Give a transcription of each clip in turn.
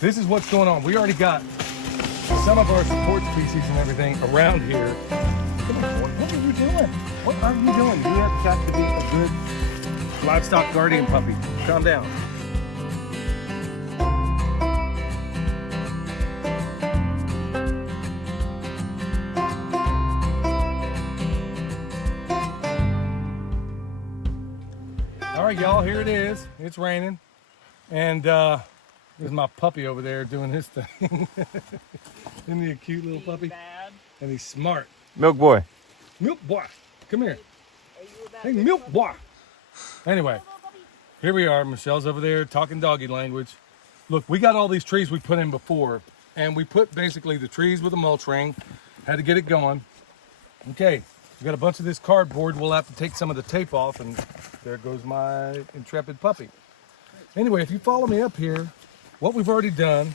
this is what's going on. We already got some of our support species and everything around here. Come on, boy. What are you doing? What are you doing? You have got to be a good livestock guardian puppy. Calm down. All right, y'all, here it is. It's raining. And there's my puppy over there doing his thing. Isn't he a cute little puppy? Bad. And he's smart. Milk boy. Milk boy, come here. Hey, milk boy. Anyway, here we are. Michelle's over there talking doggy language. Look, we got all these trees we put in before, and we put basically the trees with a mulch ring. Had to get it going. Okay, we got a bunch of this cardboard. We'll have to take some of the tape off, and there goes my intrepid puppy. Anyway, if you follow me up here, what we've already done,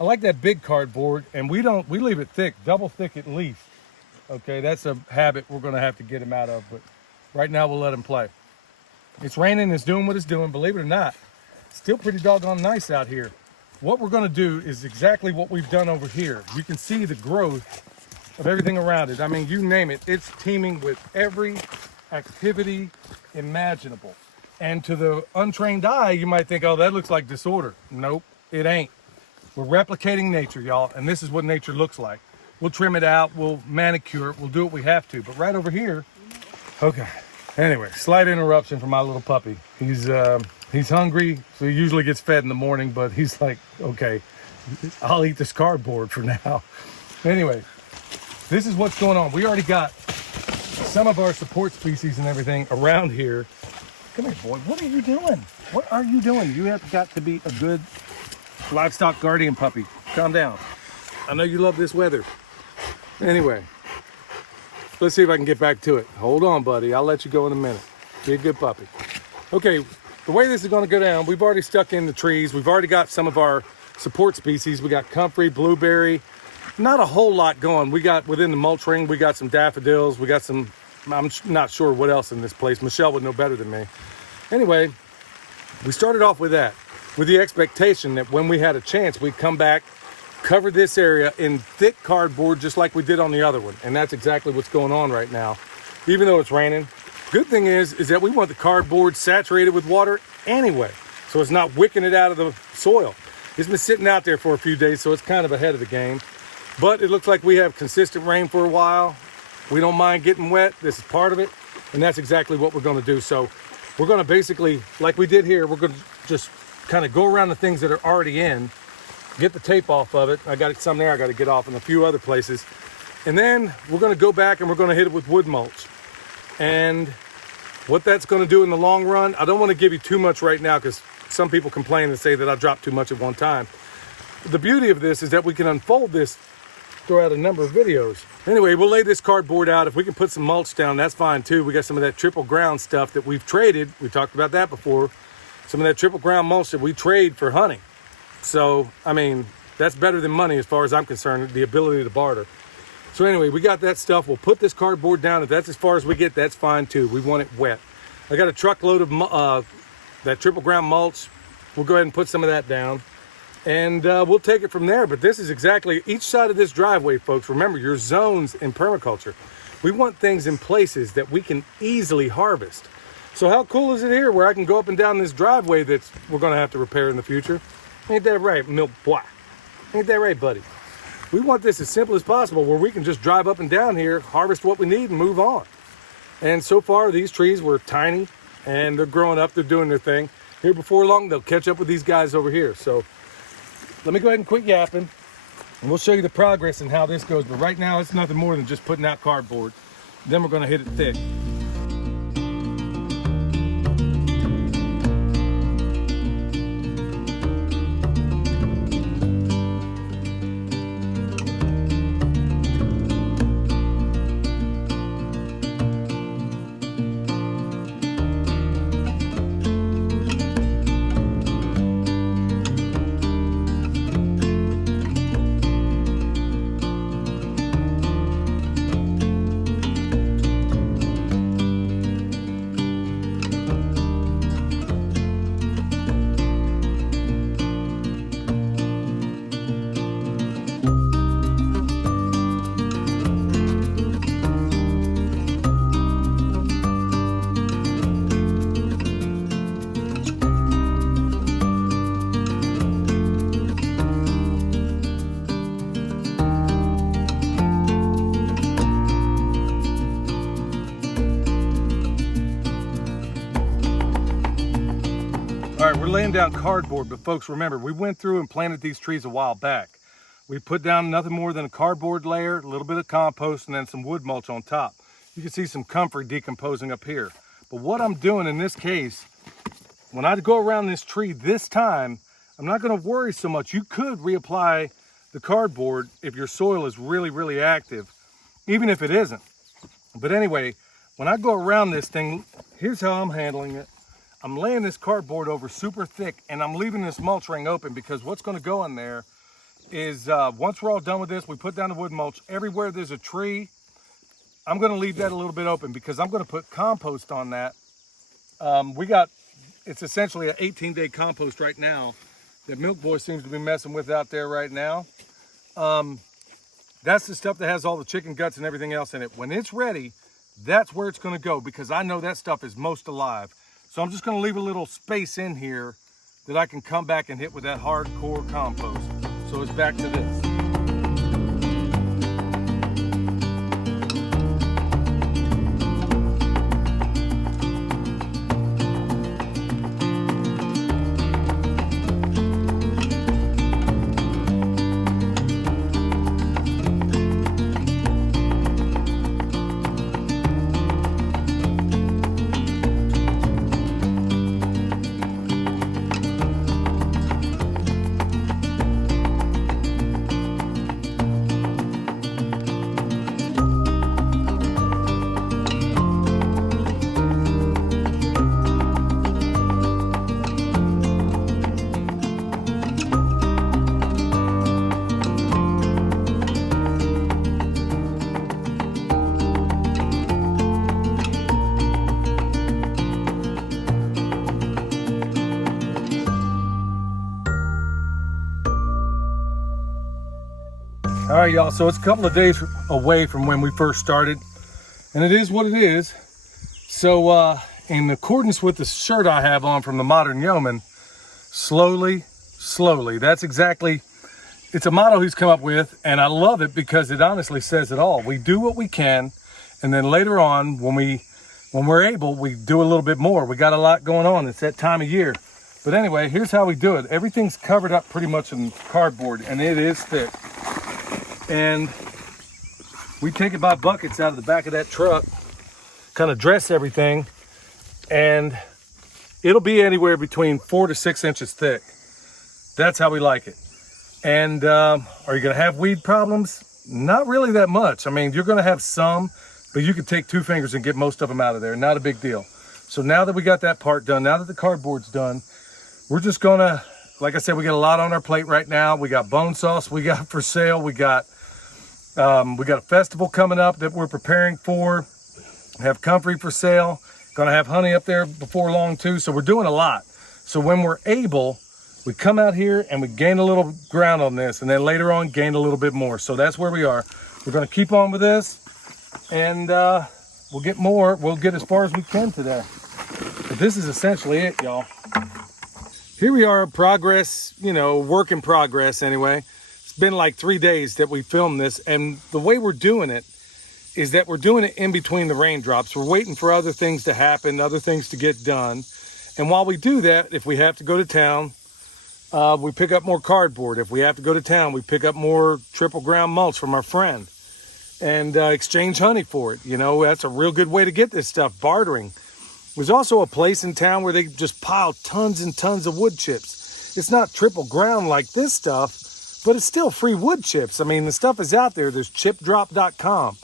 I like that big cardboard, and we leave it thick, double thick at least. Okay, that's a habit we're gonna have to get him out of, but right now we'll let him play. It's raining, it's doing what it's doing, believe it or not. It's still pretty doggone nice out here. What we're gonna do is exactly what we've done over here. You can see the growth of everything around it. I mean, you name it, it's teeming with every activity imaginable. And to the untrained eye, you might think, oh, that looks like disorder. Nope, it ain't. We're replicating nature, y'all, and this is what nature looks like. We'll trim it out, we'll manicure it, we'll do what we have to. But right over here, okay. Anyway, slight interruption from my little puppy. He's hungry, so he usually gets fed in the morning, but he's like, okay, I'll eat this cardboard for now. Anyway, this is what's going on. We already got some of our support species and everything around here. Come here, boy. What are you doing? What are you doing? You have got to be a good livestock guardian puppy. Calm down. I know you love this weather. Anyway, let's see if I can get back to it. Hold on, buddy. I'll let you go in a minute. Be a good puppy. Okay, the way this is going to go down, we've already stuck in the trees. We've already got some of our support species. We got comfrey, blueberry. Not a whole lot going. We got within the mulch ring, we got some daffodils. We got some, I'm not sure what else in this place. Michelle would know better than me. Anyway, we started off with that, with the expectation that when we had a chance, we'd come back, cover this area in thick cardboard just like we did on the other one. And that's exactly what's going on right now, even though it's raining. Good thing is that we want the cardboard saturated with water anyway, so it's not wicking it out of the soil. It's been sitting out there for a few days, so it's kind of ahead of the game. But it looks like we have consistent rain for a while. We don't mind getting wet. This is part of it, and that's exactly what we're going to do. So we're going to basically, like we did here, we're going to just kind of go around the things that are already in, get the tape off of it. I got some there I got to get off in a few other places. And then we're going to go back and we're going to hit it with wood mulch. And what that's going to do in the long run, I don't want to give you too much right now because some people complain and say that I dropped too much at one time. The beauty of this is that we can unfold this throughout a number of videos. Anyway, we'll lay this cardboard out. If we can put some mulch down, that's fine too. We got some of that triple ground stuff that we've traded. We talked about that before. Some of that triple ground mulch that we trade for honey. So, I mean, that's better than money as far as I'm concerned, the ability to barter. So anyway, we got that stuff. We'll put this cardboard down. If that's as far as we get, that's fine too. We want it wet. I got a truckload of that triple ground mulch. We'll go ahead and put some of that down. And we'll take it from there. But this is exactly each side of this driveway, folks. Remember, your zones in permaculture. We want things in places that we can easily harvest. So how cool is it here where I can go up and down this driveway that we're going to have to repair in the future? Ain't that right, milk boy? Ain't that right, buddy? We want this as simple as possible where we can just drive up and down here, harvest what we need, and move on. And so far, these trees were tiny, and they're growing up. They're doing their thing. Here before long, they'll catch up with these guys over here. So let me go ahead and quit yapping, and we'll show you the progress and how this goes. But right now, it's nothing more than just putting out cardboard. Then we're going to hit it thick. laying down cardboard, but folks, remember, we went through and planted these trees a while back. We put down nothing more than a cardboard layer, a little bit of compost, and then some wood mulch on top. You can see some comfrey decomposing up here. But what I'm doing in this case, when I go around this tree this time, I'm not going to worry so much. You could reapply the cardboard if your soil is really, really active, even if it isn't. But anyway, when I go around this thing, here's how I'm handling it. I'm laying this cardboard over super thick, and I'm leaving this mulch ring open, because what's going to go in there is once we're all done with this, we put down the wood mulch. Everywhere there's a tree, I'm going to leave that a little bit open, because I'm going to put compost on that. It's essentially an 18-day compost right now that Milk Boy seems to be messing with out there right now. That's the stuff that has all the chicken guts and everything else in it. When it's ready, that's where it's going to go, because I know that stuff is most alive. So I'm just going to leave a little space in here that I can come back and hit with that hardcore compost. So it's back to this. All right, y'all, so it's a couple of days away from when we first started, and it is what it is. So in accordance with the shirt I have on from the Modern Yeoman, slowly, that's exactly, it's a motto he's come up with, and I love it because it honestly says it all. We do what we can, and then later on, when we're able, we do a little bit more. We got a lot going on. It's that time of year. But anyway, here's how we do it. Everything's covered up pretty much in cardboard, and it is thick. And we take it by buckets out of the back of that truck, kind of dress everything, and it'll be anywhere between 4 to 6 inches thick. That's how we like it. And are you going to have weed problems? Not really that much. I mean, you're going to have some, but you can take 2 fingers and get most of them out of there. Not a big deal. So now that we got that part done, now that the cardboard's done, we're just going to, like I said, we got a lot on our plate right now. We got bone sauce we got for sale. We got a festival coming up that we're preparing for. Have comfrey for sale. Gonna have honey up there before long too. So we're doing a lot. So when we're able, we come out here and we gain a little ground on this, and then later on gain a little bit more. So that's where we are. We're gonna keep on with this, and we'll get more. We'll get as far as we can today. But this is essentially it, y'all. Here we are, progress, work in progress anyway. It's been like 3 days that we filmed this, and the way we're doing it is that we're doing it in between the raindrops. We're waiting for other things to happen, other things to get done. And while we do that, if we have to go to town, we pick up more cardboard. If we have to go to town, we pick up more triple ground mulch from our friend and exchange honey for it. That's a real good way to get this stuff, bartering. There's also a place in town where they just pile tons and tons of wood chips. It's not triple ground like this stuff, but it's still free wood chips. I mean, the stuff is out there. There's chipdrop.com.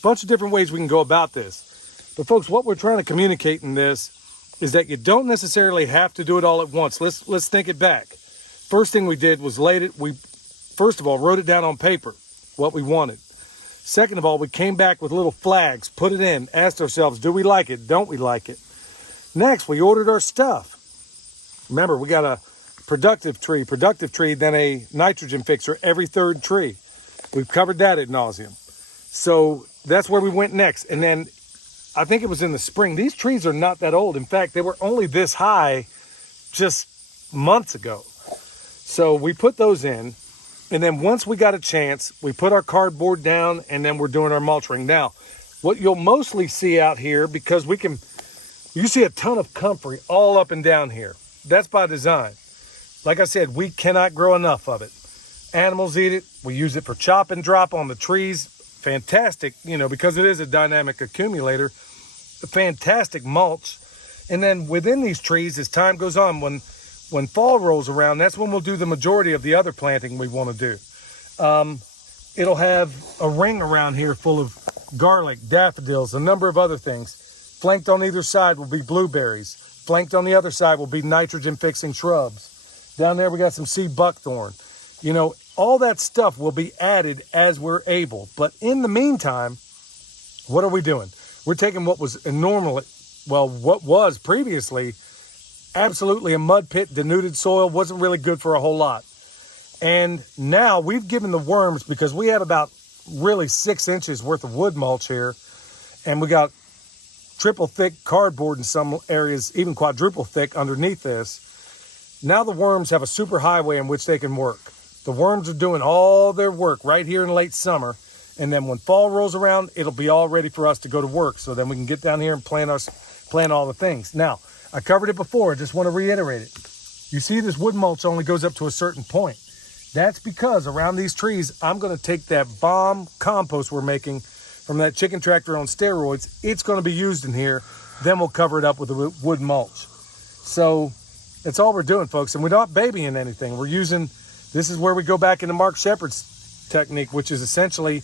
Bunch of different ways we can go about this. But folks, what we're trying to communicate in this is that you don't necessarily have to do it all at once. Let's think it back. First thing we did was we first of all wrote it down on paper, what we wanted. Second of all, we came back with little flags, put it in, asked ourselves, do we like it? Don't we like it? Next, we ordered our stuff. Remember, we got a productive tree, then a nitrogen fixer every 3rd tree. We've covered that ad nauseum. So that's where we went next. And then I think it was in the spring. These trees are not that old. In fact, they were only this high just months ago. So we put those in. And then once we got a chance, we put our cardboard down, and then we're doing our mulching. Now, what you'll mostly see out here, because you see a ton of comfrey all up and down here. that's by design. Like I said, we cannot grow enough of it. Animals eat it. We use it for chop and drop on the trees. Fantastic, you know, because it is a dynamic accumulator. A fantastic mulch. And then within these trees, as time goes on, when fall rolls around, that's when we'll do the majority of the other planting we want to do. It'll have a ring around here full of garlic, daffodils, a number of other things. Flanked on either side will be blueberries. Flanked on the other side will be nitrogen-fixing shrubs. Down there we got some sea buckthorn. You know, all that stuff will be added as we're able. But in the meantime, what are we doing? We're taking what was what was previously absolutely a mud pit, denuded soil, wasn't really good for a whole lot. And now we've given the worms, because we have about really 6 inches worth of wood mulch here, and we got triple thick cardboard in some areas, even quadruple thick underneath this. Now the worms have a super highway in which they can work. The worms are doing all their work right here in late summer, and then when fall rolls around, it'll be all ready for us to go to work, so then we can get down here and plant all the things. Now, I covered it before, I just want to reiterate it. You see this wood mulch only goes up to a certain point. That's because around these trees, I'm going to take that bomb compost we're making from that chicken tractor on steroids. It's going to be used in here. Then we'll cover it up with the wood mulch. So that's all we're doing, folks. And we're not babying anything. We're using, this is where we go back into Mark Shepard's technique, which is essentially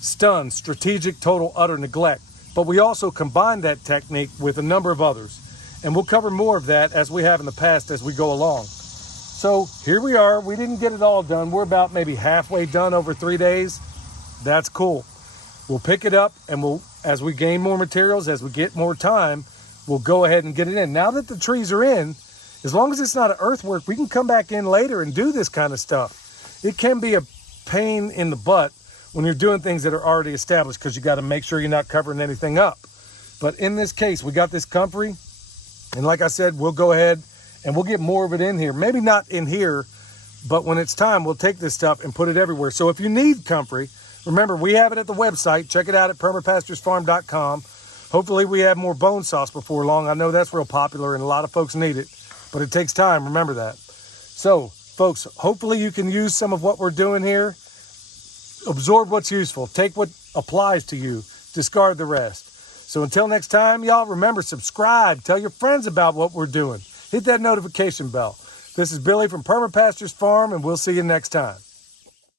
stun, strategic, total, utter neglect. But we also combine that technique with a number of others. And we'll cover more of that as we have in the past as we go along. So here we are. We didn't get it all done. We're about maybe halfway done over 3 days. That's cool. We'll pick it up, and we'll, as we gain more materials, as we get more time, we'll go ahead and get it in. Now that the trees are in, as long as it's not an earthwork, we can come back in later and do this kind of stuff. It can be a pain in the butt when you're doing things that are already established, because you got to make sure you're not covering anything up. But in this case, we got this comfrey, and like I said, we'll go ahead and we'll get more of it in here. Maybe not in here, but when it's time, we'll take this stuff and put it everywhere. So if you need comfrey, remember, we have it at the website. Check it out at permapasturesfarm.com. Hopefully we have more bone sauce before long. I know that's real popular and a lot of folks need it, but it takes time. Remember that. So, folks, hopefully you can use some of what we're doing here. Absorb what's useful. Take what applies to you. Discard the rest. So until next time, y'all, remember, subscribe. Tell your friends about what we're doing. Hit that notification bell. This is Billy from Perma Pastures Farm, and we'll see you next time.